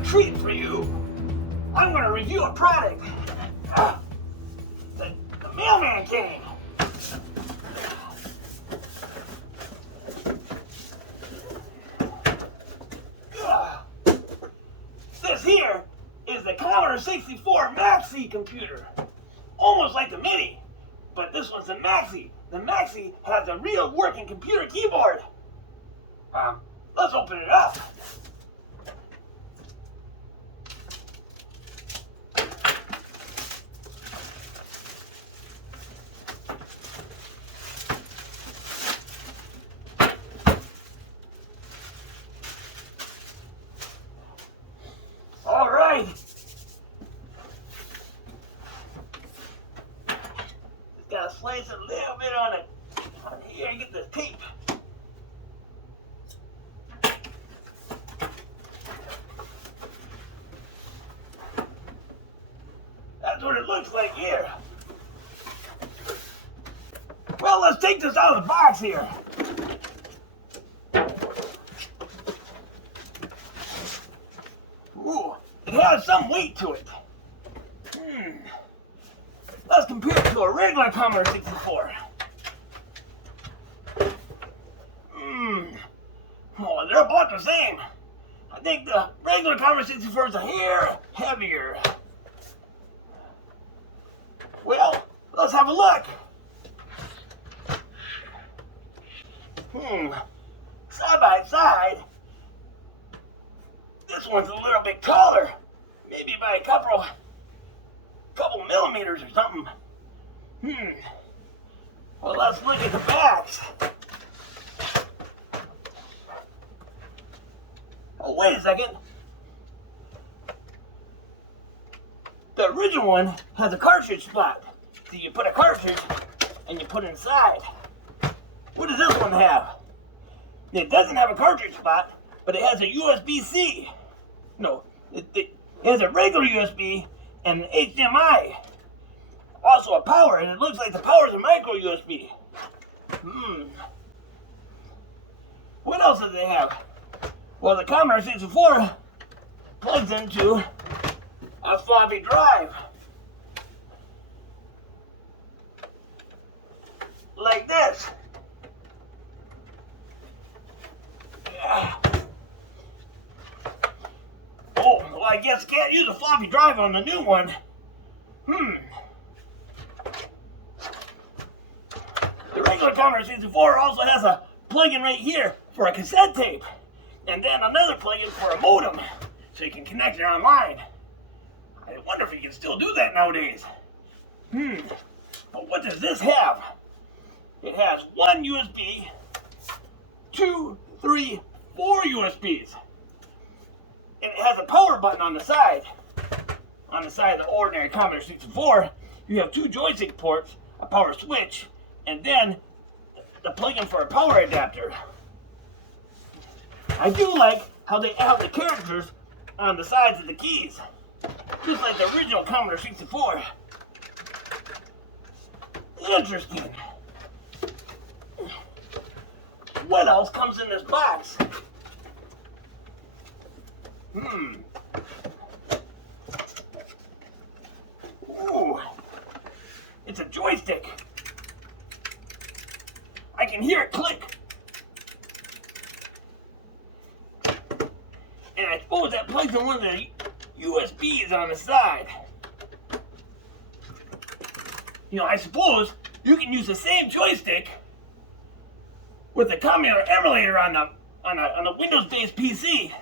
a treat for you. I'm going to review a product. The mailman came. This here is the C64 Maxi computer. Almost like the Mini, but this one's the Maxi. The Maxi has a real working computer keyboard. Let's open it up. All right. Just gotta slice a little bit on it. On here, get this tape. That's what it looks like here. Well, let's take this out of the box here. Ooh, it has some weight to it. Let's compare it to a regular Commodore 64. Well, they're about the same. I think the regular Commodore 64 is a hair heavier. Well, let's have a look. Side by side, this one's a little bit taller, maybe by a couple millimeters or something. Well, let's look at the backs. Oh, wait a second. The original one has a cartridge slot. So you put a cartridge and you put it inside. What does this one have? It doesn't have a cartridge slot, but it has a USB-C. No, it has a regular USB and an HDMI. Also a power, and it looks like the power is a micro USB. What else does it have? Well, the Commodore 64 plugs into a floppy drive. Like this. Oh, well, I guess can't use a floppy drive on the new one. The regular Commodore 64 also has a plug-in right here for a cassette tape. And then another plug-in for a modem, so you can connect it online. I wonder if you can still do that nowadays. But what does this have? It has one USB, 2, 3, 4 USBs. And it has a power button on the side. On the side of the ordinary Commodore 64, you have 2 joystick ports, a power switch, and then the plug-in for a power adapter. I do like how they have the characters on the sides of the keys, just like the original Commodore 64. Interesting. What else comes in this box? Ooh, it's a joystick. I can hear it click. And I suppose that plugs in one of the USBs on the side. You know, I suppose you can use the same joystick with the Commodore emulator on a Windows-based PC,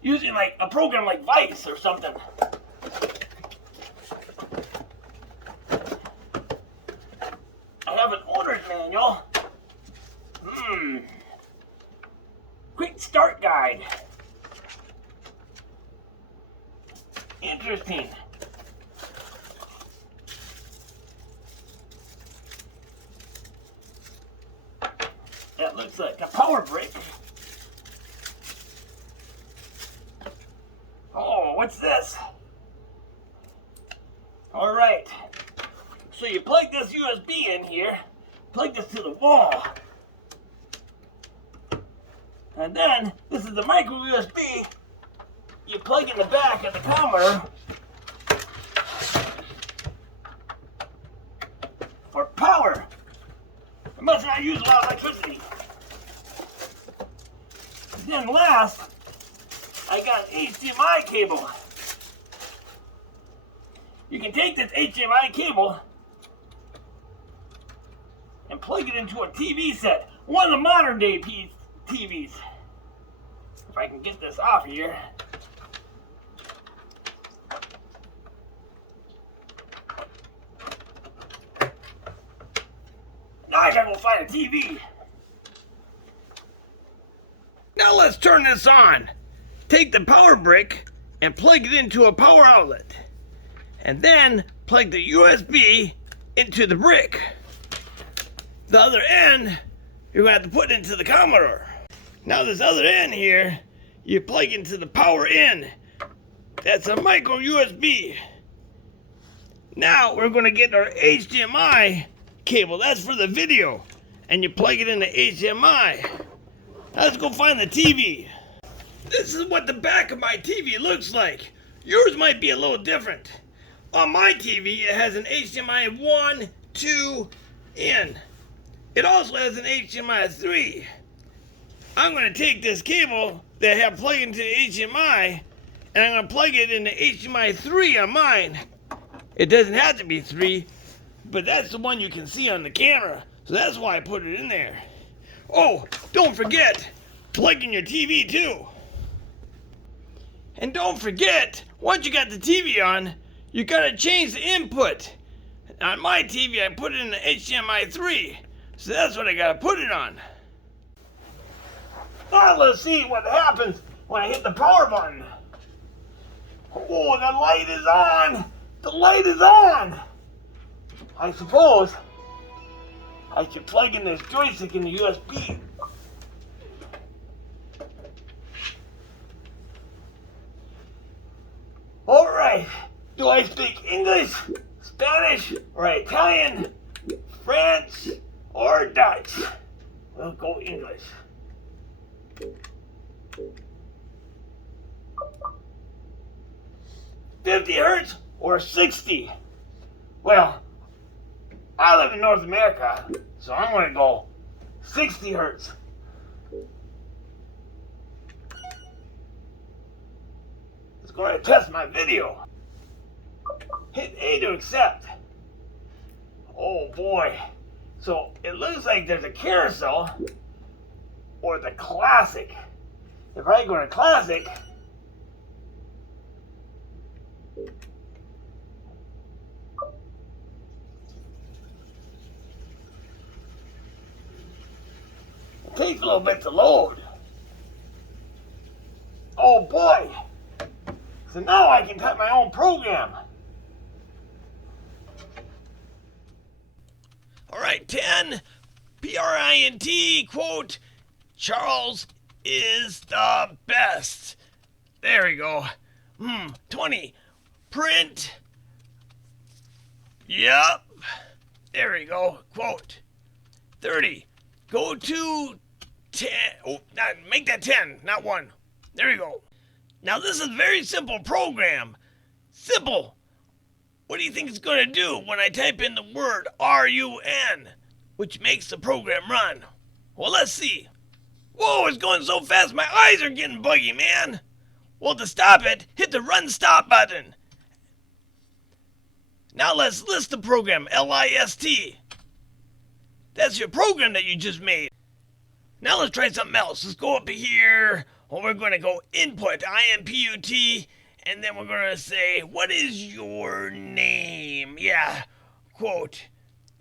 using like a program like Vice or something. I have an owner's manual. Quick start guide. Interesting. That looks like a power brick. Oh, what's this? All right. So you plug this USB in here, plug this to the wall. And then, this is the micro USB. You plug in the back of the camera for power. It must not use a lot of electricity. Then last, I got an HDMI cable. You can take this HDMI cable and plug it into a TV set. One of the modern day TVs. If I can get this off here. Now I gotta go find a TV. Now let's turn this on. Take the power brick and plug it into a power outlet. And then plug the USB into the brick. The other end, you're going to have to put into the Commodore. Now this other end here, you plug into the power in. That's a micro USB. Now we're going to get our HDMI cable. That's for the video. And you plug it into HDMI. Now let's go find the TV. This is what the back of my TV looks like. Yours might be a little different. On my TV, it has an HDMI 1, 2 in. It also has an HDMI 3. I'm going to take this cable that I have plugged into the HDMI and I'm going to plug it into HDMI 3 on mine. It doesn't have to be 3, but that's the one you can see on the camera. So that's why I put it in there. Oh, don't forget, plug in your TV too. And don't forget, once you got the TV on, you gotta change the input. On my TV, I put it in the HDMI 3, so that's what I gotta put it on. Now let's see what happens when I hit the power button. Oh, the light is on! The light is on! I suppose I should plug in this joystick in the USB. Alright, do I speak English, Spanish, or Italian, French, or Dutch? We'll go English. $50 hertz or 60? Well, I live in North America, so I'm going to go 60 hertz. It's going to test my video. Hit A to accept. Oh boy. So it looks like there's a carousel or the classic. If I go to classic, it takes a little bit to load. Oh boy. So now I can type my own program. Alright, 10, PRINT, quote, Charles is the best. There we go. 20, print. Yep. There we go, quote. 30, go to 10. Oh, make that 10, not 1. There we go. Now this is a very simple program. Simple. What do you think it's going to do when I type in the word RUN, which makes the program run? Well, let's see. Whoa, it's going so fast, my eyes are getting buggy, man. Well, to stop it, hit the run stop button. Now let's list the program, LIST. That's your program that you just made. Now let's try something else. Let's go up here. Well, we're going to go input, INPUT, and then we're going to say, what is your name? Yeah, quote.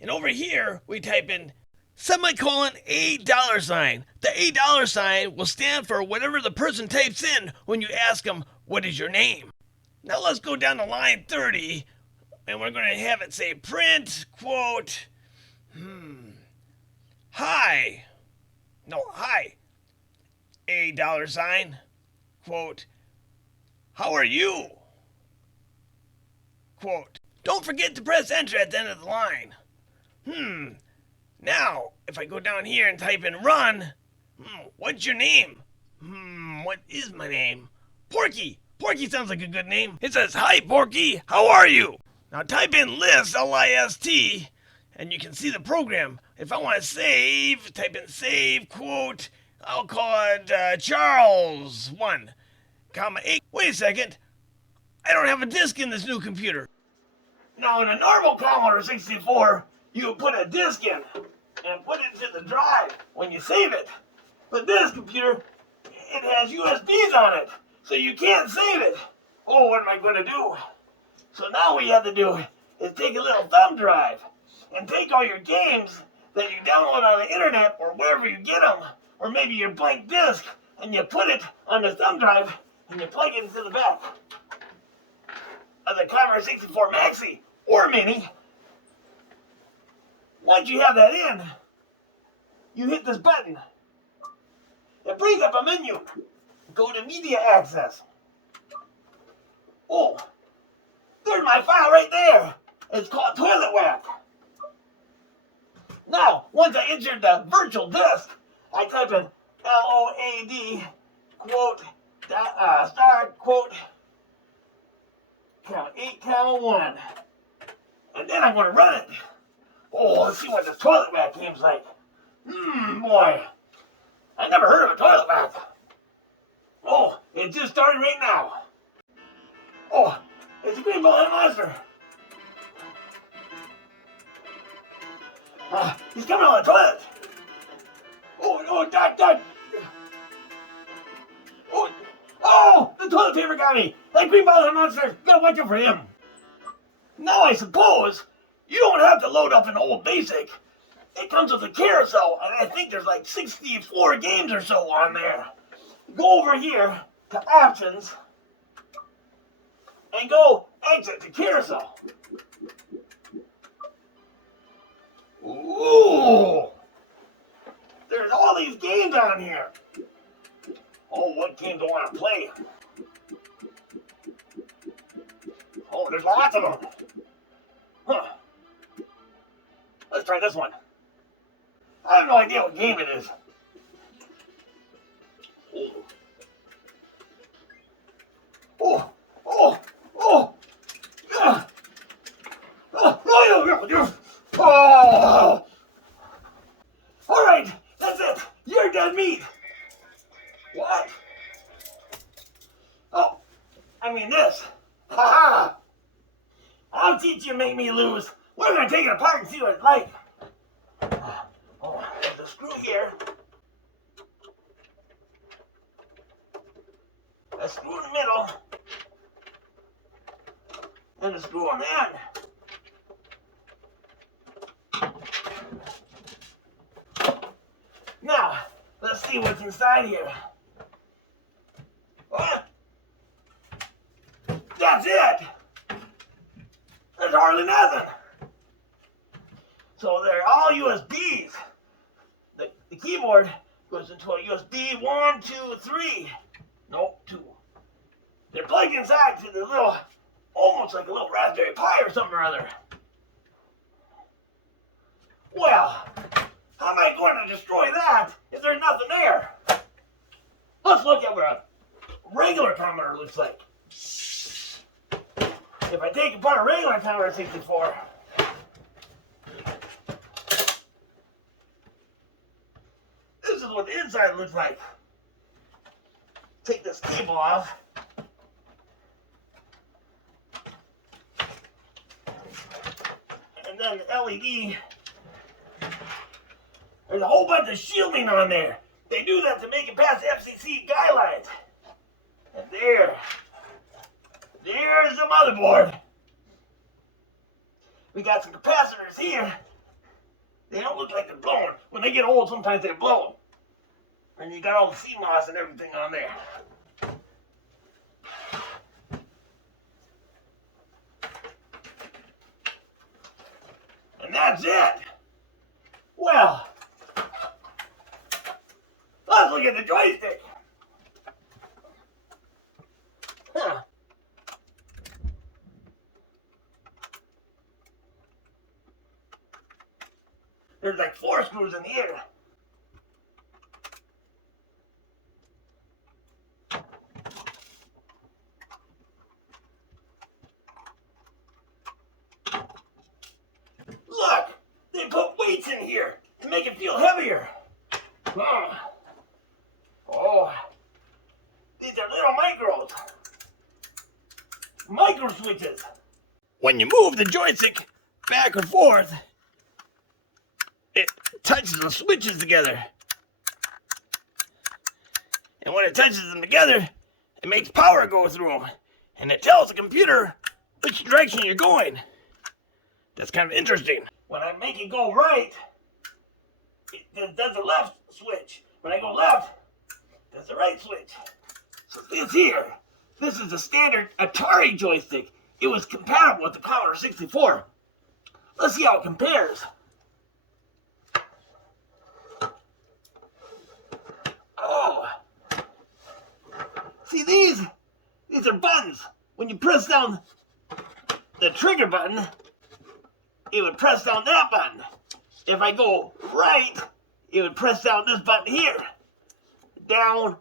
And over here, we type in semicolon $8. The $8 will stand for whatever the person types in when you ask them, what is your name? Now let's go down to line 30, and we're going to have it say print, quote, hi. No, hi. $8, quote, how are you? Quote, don't forget to press enter at the end of the line. Now, if I go down here and type in run, what's your name? what is my name? Porky! Porky sounds like a good name. It says, "Hi Porky, how are you?" Now type in list, L-I-S-T, and you can see the program. If I want to save, type in save, quote, I'll call it Charles 1, comma 8. Wait a second, I don't have a disk in this new computer. Now in a normal Commodore 64, you would put a disk in and put it into the drive when you save it. But this computer, it has USBs on it, so you can't save it. Oh, what am I going to do? So now what you have to do is take a little thumb drive and take all your games that you download on the internet or wherever you get them, or maybe your blank disk, and you put it on the thumb drive and you plug it into the back of the Commodore 64 Maxi or Mini. Once you have that in, you hit this button. It brings up a menu. Go to Media Access. Oh, there's my file right there. It's called Toilet Whack. Now, once I enter the virtual disk, I type in LOAD, quote, start, quote, count 8, count 1. And then I'm going to run it. Oh, let's see what this Toilet Whack game's like. Boy. I never heard of a Toilet Whack. Oh, it just started right now. Oh, it's a green ball monster. He's coming on the toilet. Oh, duck. Oh, the toilet paper got me. That green ball monster, gotta watch out for him. Now I suppose you don't have to load up an old BASIC. It comes with a carousel, and I think there's like 64 games or so on there. Go over here to Options, and go Exit to Carousel. Ooh! There's all these games on here. Oh, what games do I want to play? Oh, there's lots of them. Huh. Let's try this one. I have no idea what game it is. Oh! All right, that's it. You're dead meat. What? Oh, I mean this. Ha ha! I'll teach you, make me lose. We're gonna take it apart and see what it's like. Oh, there's a screw here. A screw in the middle. And a screw on the end. Now, let's see what's inside here. What? That's it! There's hardly nothing. So they're all USBs. The keyboard goes into a USB 1, 2, 3. Nope, 2. They're plugged inside to the little, almost like a little Raspberry Pi or something or other. Well, how am I going to destroy that if there's nothing there? Let's look at what a regular Commodore looks like. If I take apart a regular Commodore 64, this is what the inside looks like. Take this cable off. And then the LED. There's a whole bunch of shielding on there. They do that to make it past the FCC guidelines. And there's the motherboard. We got some capacitors here. They don't look like they're blowing. When they get old, sometimes they blow. And you got all the CMOS and everything on there. And that's it. Well, let's look at the joystick. Huh. There's like 4 screws in the air. make it feel heavier. Oh, these are little micro switches. When you move the joystick back and forth, it touches the switches together. And when it touches them together, it makes power go through them. And it tells the computer which direction you're going. That's kind of interesting. When I make it go right, it does the left switch. When I go left, it does the right switch. So this is a standard Atari joystick. It was compatible with the Commodore 64. Let's see how it compares. Oh. See, these are buttons. When you press down the trigger button, it would press down that button. If I go right, it would press down this button here. Down,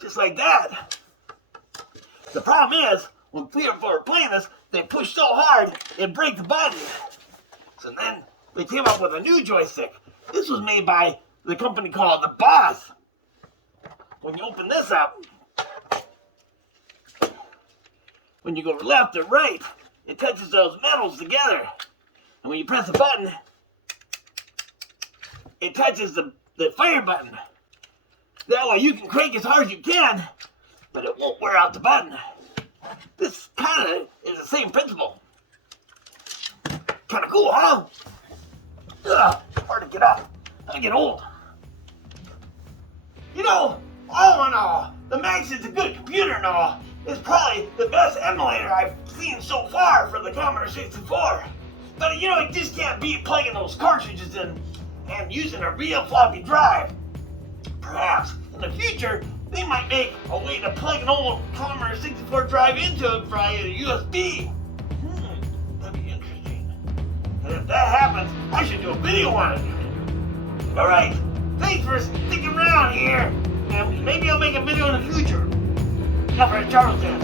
just like that. The problem is, when people are playing this, they push so hard, it breaks the button. So then, they came up with a new joystick. This was made by the company called The Boss. When you open this up, when you go left or right, it touches those metals together. And when you press the button, it touches the fire button. That way you can crank as hard as you can, but it won't wear out the button. This kind of is the same principle. Kind of cool, huh? Ugh, hard to get up. I get old. You know, all in all, the Maxi is a good computer and all. It's probably the best emulator I've seen so far for the Commodore 64. But you know, you just can't beat plugging those cartridges in and using a real floppy drive. Perhaps in the future, they might make a way to plug an old Commodore 64 drive into it via USB. That'd be interesting. And if that happens, I should do a video on it. Alright, thanks for sticking around here. And maybe I'll make a video in the future. Not for a carousel.